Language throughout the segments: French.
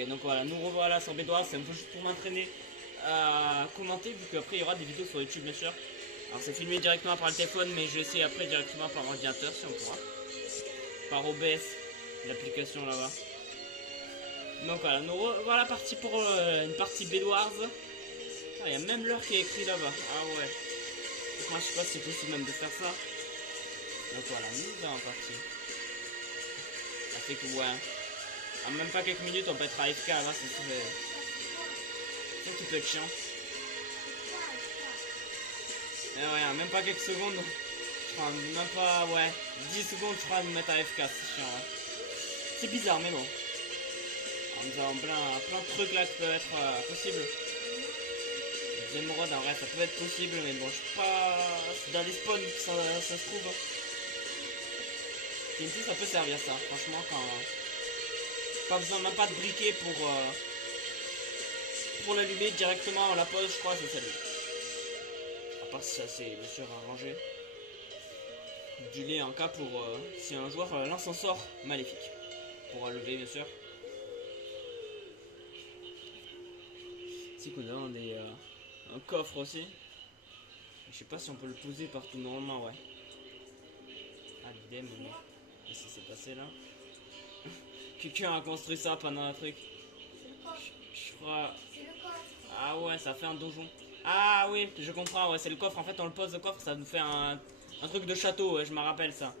Ok, donc voilà, nous revoilà sur Bédois, c'est un peu juste pour m'entraîner à commenter, vu qu'après il y aura des vidéos sur YouTube bien sûr. Alors c'est filmé directement par le téléphone, mais je vais essayer après directement par ordinateur si on pourra. Par OBS, l'application là-bas. Donc voilà, nous voilà parti pour une partie Bédoirs. Il y a même l'heure qui est écrit là-bas. Ah ouais. Donc moi je sais pas si c'est possible même de faire ça. Donc voilà, nous allons partir. Ça fait que ouais. En même pas quelques minutes on peut être AFK là, c'est ça qui peut être chiant. Et ouais, en même pas quelques secondes. Je crois même pas, ouais, 10 secondes je crois de me mettre AFK, c'est chiant ouais. C'est bizarre mais bon. On a plein de trucs là qui peuvent être possibles. Les émeraudes en vrai ça peut être possible mais bon je sais pas. C'est dans les spawns que ça se trouve. TNT ça peut servir ça, franchement quand. Pas besoin même pas de briquet pour l'allumer directement on la pose je crois ça s'allume. À part si ça c'est bien sûr arrangé. Du lait en cas pour si un joueur lance un sort maléfique. Pour lever bien sûr. C'est qu'on a un coffre aussi. Je sais pas si on peut le poser partout normalement ouais. Ah l'idée mais qu'est-ce qui s'est passé là? Quelqu'un a construit ça pendant un truc. Je crois. Ah ouais ça fait un donjon. Ah oui je comprends ouais c'est le coffre en fait on le pose au coffre ça nous fait un truc de château ouais je me rappelle ça.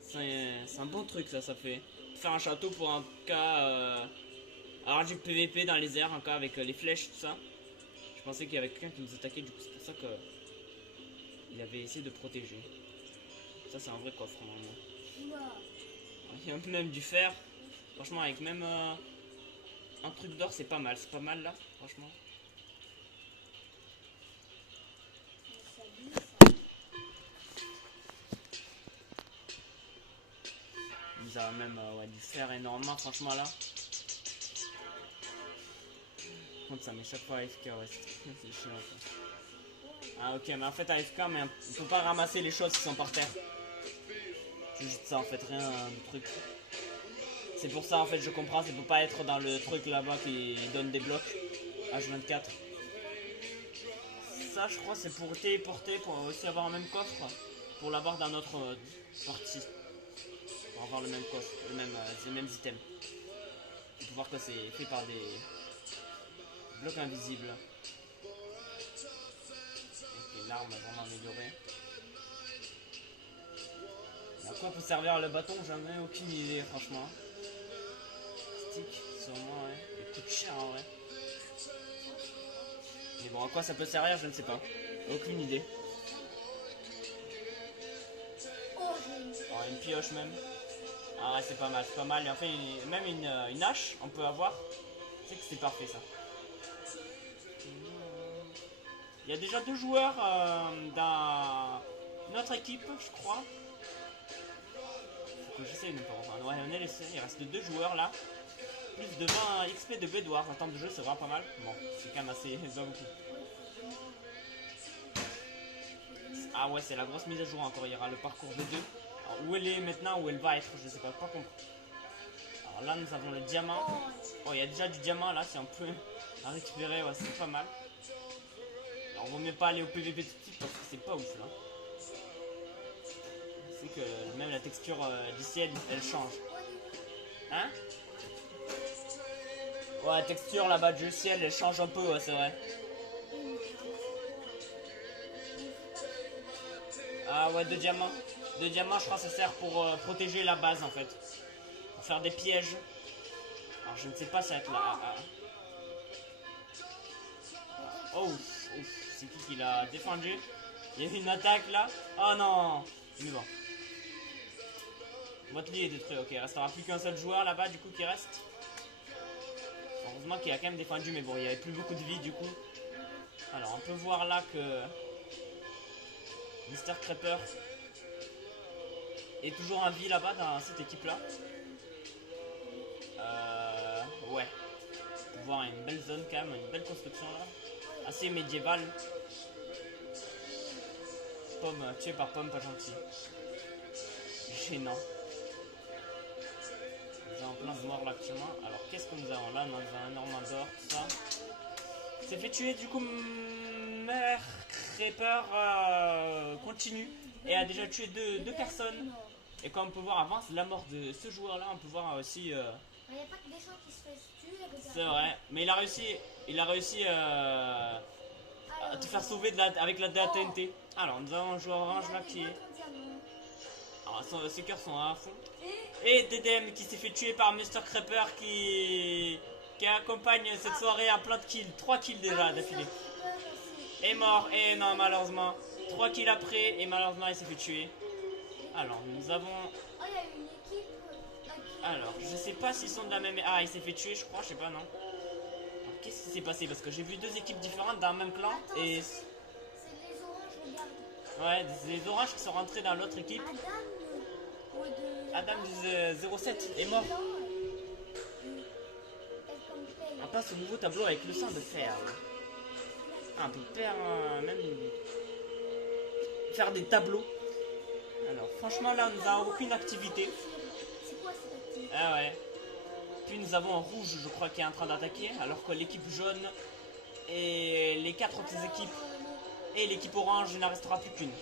C'est un bon truc ça fait. Faire un château pour un cas alors du PVP dans les airs, un cas avec les flèches tout ça. Je pensais qu'il y avait quelqu'un qui nous attaquait, du coup c'est pour ça que il avait essayé de protéger. Ça c'est un vrai coffre normalement. Il y a même du fer. Franchement avec même un truc d'or c'est pas mal là, franchement. Ils ont même ouais, du fer énormément franchement là. Par contre ça met chaque fois AFK ouais c'est chiant ça. Ah ok mais en fait AFK mais on peut pas ramasser les choses qui sont par terre. C'est juste ça en fait rien de truc. C'est pour ça en fait je comprends, c'est pour pas être dans le truc là-bas qui donne des blocs. H24. Ça je crois c'est pour téléporter, pour aussi avoir un même coffre. Pour l'avoir dans notre partie. Pour avoir le même coffre, les mêmes items. Il faut voir que c'est fait par des blocs invisibles. Ok l'arme est vraiment améliorée. À quoi peut servir le bâton? J'en ai aucune idée franchement. Stick, sûrement ouais. Il coûte cher en vrai. Mais bon, à quoi ça peut servir, je ne sais pas. Aucune idée. Oh, une pioche même. Ah ouais, c'est pas mal, c'est pas mal. Et en fait, même une hache, on peut avoir. C'est que c'est parfait ça. Il y a déjà 2 joueurs dans notre équipe, je crois. Faut que j'essaye de ne pas reprendre. Ouais, on est laissé. Il reste 2 joueurs là. Plus de 20 XP de Bédoir. En temps de jeu, c'est vraiment pas mal. Bon, c'est quand même assez. C'est pas beaucoup. Ah ouais, c'est la grosse mise à jour encore. Il y aura le parcours de 2. Alors, où elle est maintenant, où elle va être, je sais pas compris. Alors là, nous avons le diamant. Oh, il y a déjà du diamant là, si on peut à récupérer, ouais, c'est pas mal. Alors, on vaut mieux pas aller au PVP tout de suite parce que c'est pas ouf là. C'est que même la texture du ciel, elle change. Hein? Ouais, la texture là-bas du ciel, elle change un peu, ouais, c'est vrai. Ah ouais, 2 diamants. 2 diamants, je crois que ça sert pour protéger la base en fait. Pour faire des pièges. Alors je ne sais pas si ça va être là. Oh, c'est qui l'a défendu? Il y a eu une attaque là. Oh non. Mais bon. Votre lit est détruit, ok. Il restera plus qu'un seul joueur là-bas du coup qui reste. Heureusement qu'il a quand même défendu, mais bon, il n'y avait plus beaucoup de vie du coup. Alors on peut voir là que Mister Creeper est toujours en vie là-bas dans cette équipe là. Ouais. On peut voir une belle zone quand même, une belle construction là. Assez médiévale. Pomme, tué par Pomme, pas gentil. Gênant. est en plein de mort là actuellement. Alors qu'est-ce que nous avons là? Nous avons un Normandor, tout ça. C'est fait tuer du coup. Mère Creeper continue et a déjà tué deux personnes. Et comme on peut voir avant, c'est la mort de ce joueur là. On peut voir aussi. Il n'y a pas que des gens qui se fassent tuer. C'est vrai, mais il a réussi à te faire sauver avec la TNT. Alors nous avons un joueur orange là qui est. Alors ses cœurs sont à fond. Et DDM qui s'est fait tuer par Mr. Creeper qui accompagne cette soirée à plein de kills. 3 kills déjà d'affilée. Est mort, et non malheureusement. 3 kills après, et malheureusement il s'est fait tuer. Alors nous avons. Oh, il y a une équipe. Alors je sais pas s'ils sont de la même. Ah, il s'est fait tuer, je crois, je sais pas, non. Alors qu'est-ce qui s'est passé? Parce que j'ai vu 2 équipes différentes dans le même clan. Attends, et. C'est les oranges, regarde. Ouais, des oranges qui sont rentrés dans l'autre équipe. Adam du 07 est mort. On passe au nouveau tableau avec le sang de fer. Ah, on peut faire même faire des tableaux. Alors franchement là nous n'avons aucune activité. C'est quoi cette activité? Ah ouais. Puis nous avons un rouge je crois qui est en train d'attaquer. Alors que l'équipe jaune et les 4 autres équipes et l'équipe orange il n'en restera plus qu'une.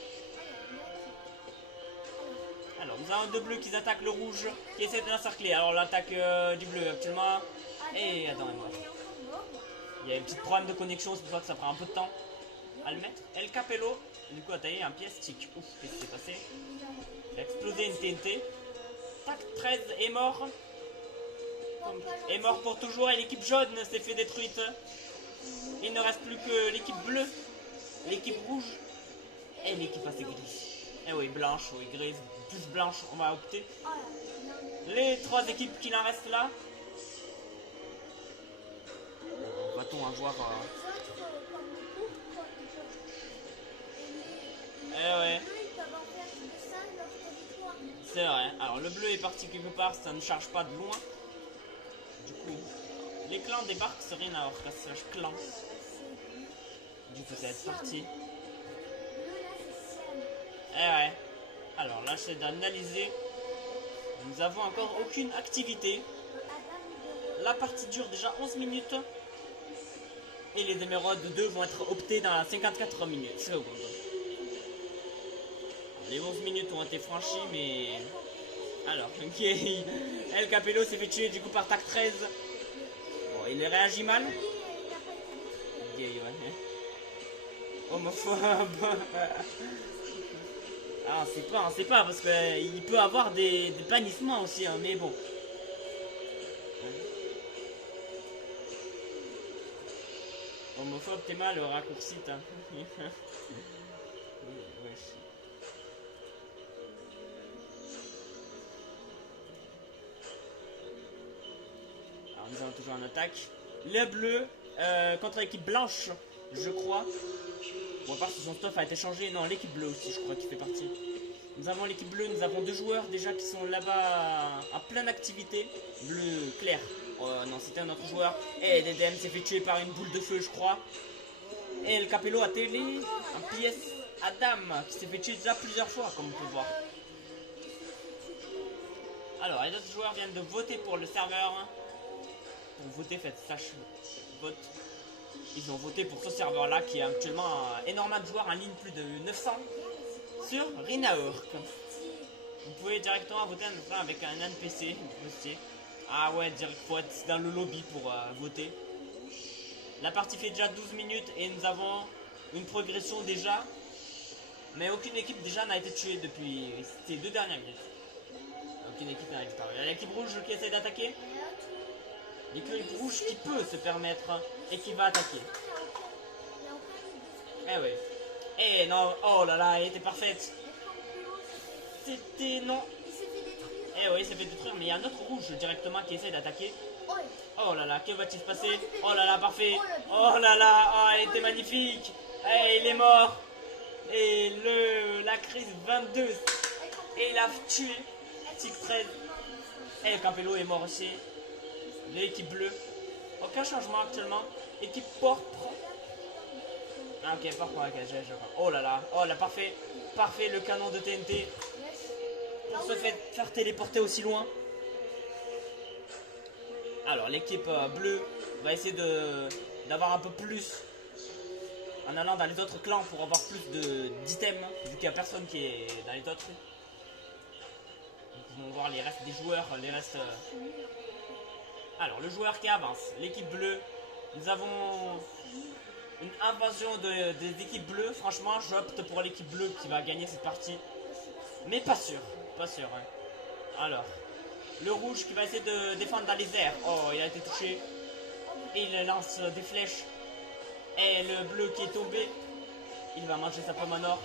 Alors nous avons 2 bleus qui attaquent le rouge qui essaie de l'encercler. Alors l'attaque du bleu actuellement. Et attends, il y a une petite problème de connexion, c'est pour ça que ça prend un peu de temps à le mettre. El Capello, du coup a taillé un pied stick. Ouf, qu'est-ce qui s'est passé? Il a explosé une TNT. Tac, 13 est mort. Est mort pour toujours et l'équipe jaune s'est fait détruite. Il ne reste plus que l'équipe bleue, l'équipe rouge et l'équipe assez grise. Eh oui, blanche, oui, grise, plus blanche, on va opter. Les 3 équipes qui en restent là. Va-t-on avoir. Eh ouais. C'est vrai. Alors le bleu est parti quelque part, ça ne charge pas de loin. Du coup, les clans débarquent sur rien à leur cassage clan. Du coup, ça va être parti. Eh ouais. Alors là, c'est d'analyser. Nous avons encore aucune activité. La partie dure déjà 11 minutes. Et les émeraudes 2 vont être optées dans 54 minutes. Secondes. Les 11 minutes ont été franchies, mais. Alors, ok. El Capello s'est fait tuer du coup par TAC 13. Bon, il réagit mal. Gay, ouais. Homophobe. Ah, on sait pas, parce qu'il peut avoir des bannissements aussi, hein, mais bon. Homophobe, t'es mal, le raccourci, t'as. Alors, nous avons toujours en attaque. Le bleu contre l'équipe blanche, je crois. On va voir si son stuff a été changé. Non, l'équipe bleue aussi, je crois, qui fait partie. Nous avons l'équipe bleue, nous avons 2 joueurs déjà qui sont là-bas en pleine activité. Bleu clair. Oh non, c'était un autre joueur. Et DDM s'est fait tuer par une boule de feu, je crois. Et El Capello a télé un PS Adam qui s'est fait tuer déjà plusieurs fois, comme on peut voir. Alors, les autres joueurs viennent de voter pour le serveur. Pour voter, faites slash vote. Ils ont voté pour ce serveur-là qui est actuellement énormément de joueurs en ligne, plus de 900 sur Rinaur. Vous pouvez directement voter avec un NPC. Ah ouais, direct, faut être dans le lobby pour voter. La partie fait déjà 12 minutes et nous avons une progression déjà. Mais aucune équipe déjà n'a été tuée depuis ces 2 dernières minutes. Aucune équipe n'a été tuée. Il y a l'équipe rouge qui essaie d'attaquer. L'équipe rouge qui peut se permettre et qui va attaquer. Eh oui. Eh non, oh là là, elle était parfaite. C'était non. Eh oui, il s'est fait détruire, mais il y a un autre rouge directement qui essaie d'attaquer. Oh là là, que va-t-il se passer? Oh là là, parfait. Oh là là, oh, elle était magnifique. Eh, il est mort. Et la crise 22. Et il a tué Tic 13. Et Capello est mort aussi. L'équipe bleue. Aucun changement actuellement. Équipe propre. Ah ok, propre, ok, je crois. Oh là là, oh là, parfait. Parfait, le canon de TNT. Pour se faire téléporter aussi loin. Alors l'équipe bleue va essayer d'avoir un peu plus en allant dans les autres clans pour avoir plus d'items, vu qu'il n'y a personne qui est dans les autres. Nous pouvons voir les restes des joueurs, les restes... Alors le joueur qui avance, l'équipe bleue, nous avons une invasion des équipes bleues. Franchement j'opte pour l'équipe bleue qui va gagner cette partie. Mais pas sûr, hein. Alors, le rouge qui va essayer de défendre dans les airs. Oh, il a été touché. Et il lance des flèches. Et le bleu qui est tombé, il va manger sa pomme en or.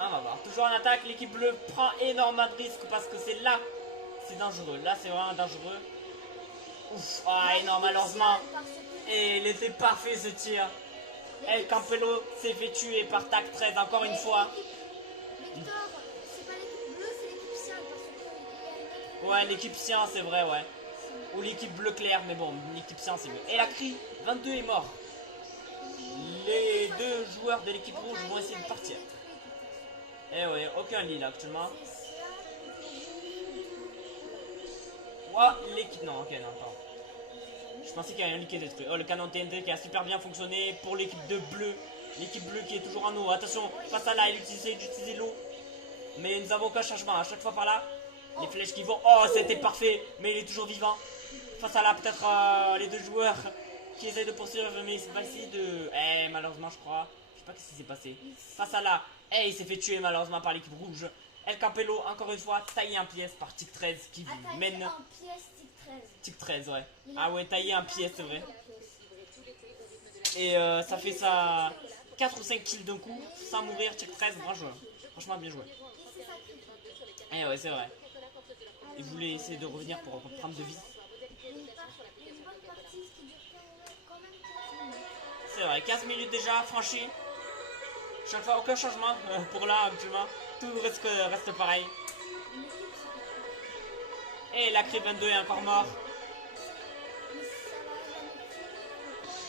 On va voir. Toujours en attaque, l'équipe bleue prend énormément de risques parce que c'est là. C'est dangereux. Là, c'est vraiment dangereux. Ouf. Ah, énorme, malheureusement. Et il était parfait ce tir. El Campello s'est fait tuer par TAC 13 encore une fois. Victor, c'est pas l'équipe bleue, c'est l'équipe cyan. Ouais, l'équipe cyan, c'est vrai, ouais. Ou l'équipe bleu clair, mais bon, l'équipe cyan, c'est mieux. Et la cri 22 est mort. Les deux joueurs de l'équipe rouge vont essayer de partir. Eh ouais, aucun lit là actuellement. Ouah, l'équipe. Non, ok, non, pardon. Je pensais qu'il y avait un lit qui était détruit. Oh, le canon TNT qui a super bien fonctionné pour l'équipe de bleu. L'équipe bleue qui est toujours en eau. Attention, face à là, il essaie d'utiliser l'eau. Mais nous n'avons aucun changement. À chaque fois par là, les flèches qui vont. Oh, c'était parfait. Mais il est toujours vivant. Face à là, peut-être les deux joueurs qui essaient de poursuivre. Mais il va essayer de. Eh, malheureusement, je crois. Je sais pas ce qui s'est passé. Face à là, eh, il s'est fait tuer malheureusement par l'équipe rouge. El Campello, encore une fois, taillé en pièces par Tic 13 qui mène. En pièce, Tic 13. Tic 13, ouais. Ah ouais, taillé en pièces, c'est vrai. Et ça fait ça 4 ou 5 kills d'un coup, sans mourir. Tic 13, bien joué. Franchement, bien joué. Eh ouais, c'est vrai. Il voulait essayer de revenir pour prendre de vie. C'est vrai, 15 minutes déjà franchi. Chaque fois, aucun changement pour là actuellement. Tout reste pareil. Et la cri 22 est encore mort.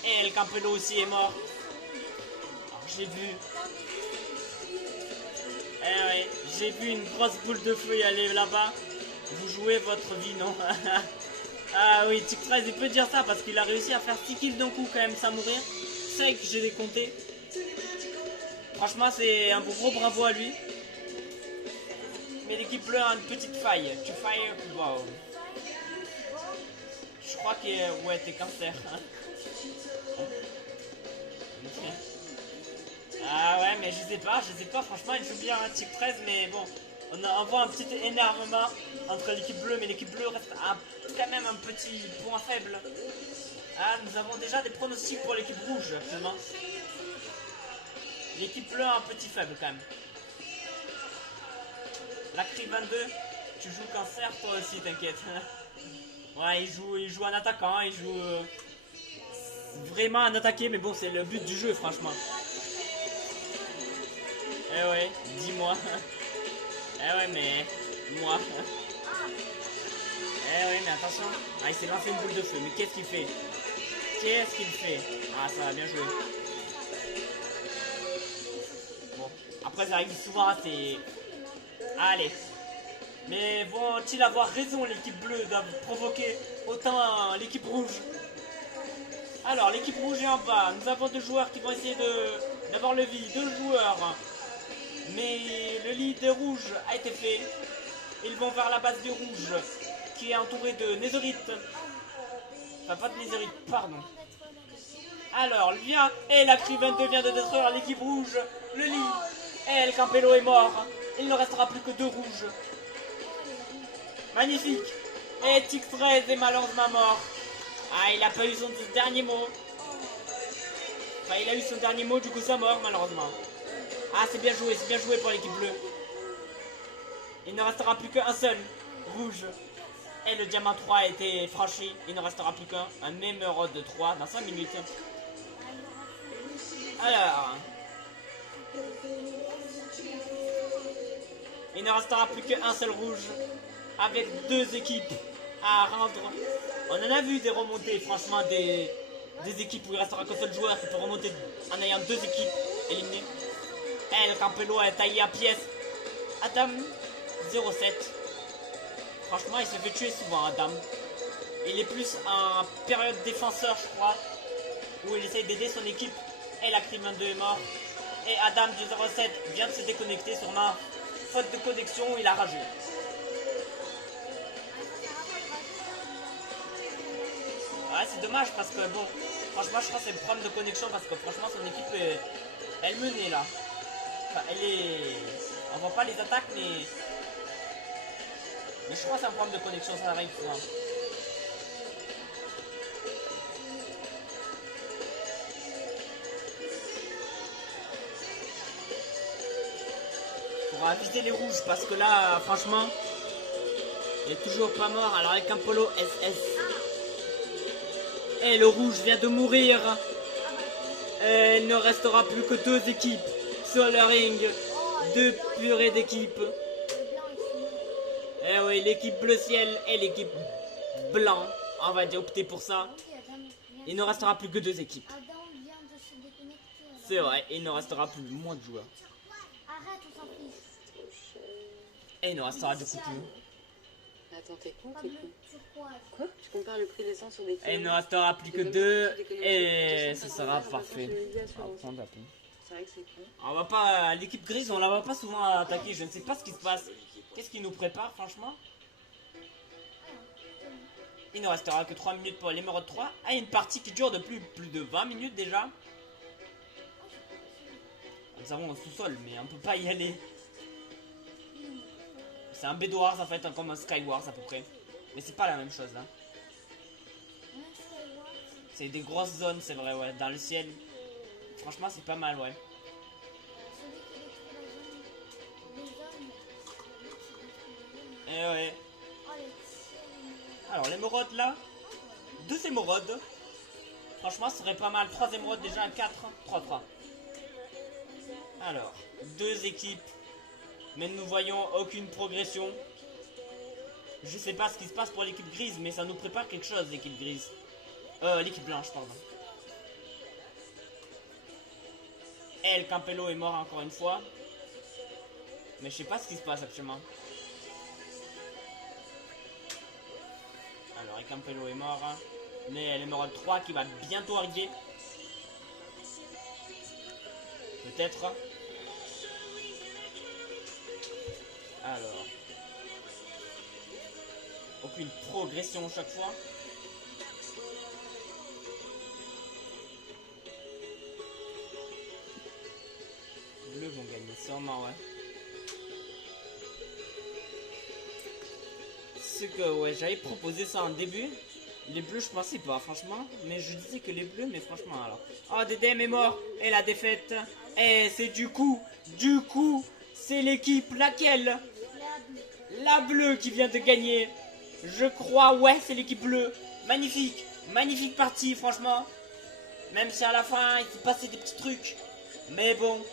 Et El Campello aussi est mort. Alors, j'ai vu. Eh ouais, j'ai vu une grosse boule de feu y aller là-bas. Vous jouez votre vie, non? Ah oui, Tic 13 il peut dire ça parce qu'il a réussi à faire 6 kills d'un coup quand même sans mourir. C'est que j'ai les compté. Franchement, c'est un gros bravo à lui. Mais l'équipe bleue a une petite faille. Tu failles. Wow. Je crois que. Ouais, t'es cancer. Hein. Ah ouais, mais je sais pas, franchement, il joue bien un Tic 13, mais bon, on voit un petit énervement entre l'équipe bleue, mais l'équipe bleue reste quand même un petit point faible. Ah, nous avons déjà des pronostics pour l'équipe rouge actuellement. L'équipe bleue a un petit faible quand même. La cri 22, tu joues cancer toi aussi, t'inquiète. Ouais, il joue en attaquant, il joue vraiment en attaquer, mais bon, c'est le but du jeu, franchement. Eh ouais, dis-moi. Eh ouais, mais moi. Eh ouais, mais attention. Ah, il s'est lancé une boule de feu, mais qu'est-ce qu'il fait? Qu'est-ce qu'il fait? Ah, ça va bien jouer. Bon, après, ça arrive souvent, c'est... Allez. Mais vont-ils avoir raison, l'équipe bleue, d'avoir provoqué autant l'équipe rouge? Alors, l'équipe rouge est en bas. Nous avons deux joueurs qui vont essayer d'avoir le vie. Deux joueurs. Mais le lead des rouges a été fait. Ils vont vers la base des rouges, qui est entourée de nézerites. Enfin, pas de nézerites, pardon. Alors, vient. Et la cri 22 vient de détruire l'équipe rouge. Le lead. Et El Campello est mort. Il ne restera plus que deux rouges. Magnifique. Et Tic 13 est malheureusement mort. Ah, il a pas eu son dernier mot. Enfin, il a eu son dernier mot, du coup, ça mort, malheureusement. Ah, c'est bien joué pour l'équipe bleue. Il ne restera plus qu'un seul, rouge. Et le diamant 3 a été franchi. Il ne restera plus qu'un numéro de 3 dans 5 minutes. Alors. Il ne restera plus qu'un seul rouge. Avec deux équipes à rendre. On en a vu des remontées, franchement, des équipes où il restera qu'un seul joueur qui peut remonter en ayant deux équipes éliminées. El Campello est taillé à pièces. Adam 07. Franchement, il se fait tuer souvent, Adam. Il est plus en période défenseur, je crois, où il essaye d'aider son équipe. Et la Crim 22 est mort. Et Adam du 07 vient de se déconnecter sûrement. Faute de connexion, il a ragé. Ouais, c'est dommage parce que bon, franchement, je crois que c'est le problème de connexion parce que franchement, son équipe, elle menait là. Enfin, elle est. On voit pas les attaques, mais je crois que c'est un problème de connexion, ça arrive souvent. Faudra viser les rouges parce que là, franchement, il est toujours pas mort. Alors avec un polo SS. Et le rouge vient de mourir. Et il ne restera plus que 2 équipes sur le ring. 2 purées d'équipes. Et oui, l'équipe bleu ciel et l'équipe blanc. On va dire opter pour ça. Il ne restera plus que 2 équipes. C'est vrai, il ne restera plus moins de joueurs. Arrête, on s'en fiche. Et il ne restera du coup plus. Attends, t'es con, Pas t'es bleu, con. turquoise. Quoi? Tu compares le prix de l'essence sur des Et il ne kilomètres. restera plus que 2. Et ce sera parfait. C'est vrai que c'est con. On va pas. L'équipe grise, on la va pas souvent attaquer. Je ne sais pas ce qui se passe. Qu'est-ce qui nous prépare, franchement? Il ne restera que 3 minutes pour l'émeraude 3. Ah, il y a une partie qui dure depuis plus de 20 minutes déjà. Nous avons un sous-sol, mais on peut pas y aller. C'est un Bedwars en fait, comme un Skywars à peu près. Mais c'est pas la même chose là. C'est des grosses zones, c'est vrai, ouais, dans le ciel. Franchement, c'est pas mal, ouais. Et ouais. Alors, l'émeraude là. 2 émeraudes. Franchement, ce serait pas mal. 3 émeraudes déjà à 4. 3-3. Alors, 2 équipes. Mais nous voyons aucune progression. Je sais pas ce qui se passe pour l'équipe grise, mais ça nous prépare quelque chose, l'équipe grise. L'équipe blanche, pardon. El Campello est mort encore une fois. Mais je sais pas ce qui se passe actuellement. Alors, El Campello est mort. Hein. Mais l'émeraude 3 qui va bientôt arriver. Peut-être. Alors. Aucune progression chaque fois. Bleus vont gagner, sûrement, ouais. C'est que, ouais, j'avais proposé ça en début. Les bleus, je pensais pas, franchement. Mais je disais que les bleus, mais franchement, alors. Oh, DDM est mort. Et la défaite. Et c'est du coup, c'est l'équipe laquelle? La bleue qui vient de gagner. Je crois, ouais, c'est l'équipe bleue. Magnifique, magnifique partie, franchement. Même si à la fin, il s'est passé des petits trucs. Mais bon.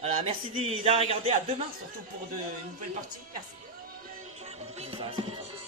Voilà, merci d'avoir regardé. À demain, surtout pour une nouvelle partie. Merci. Du coup, ça reste comme ça.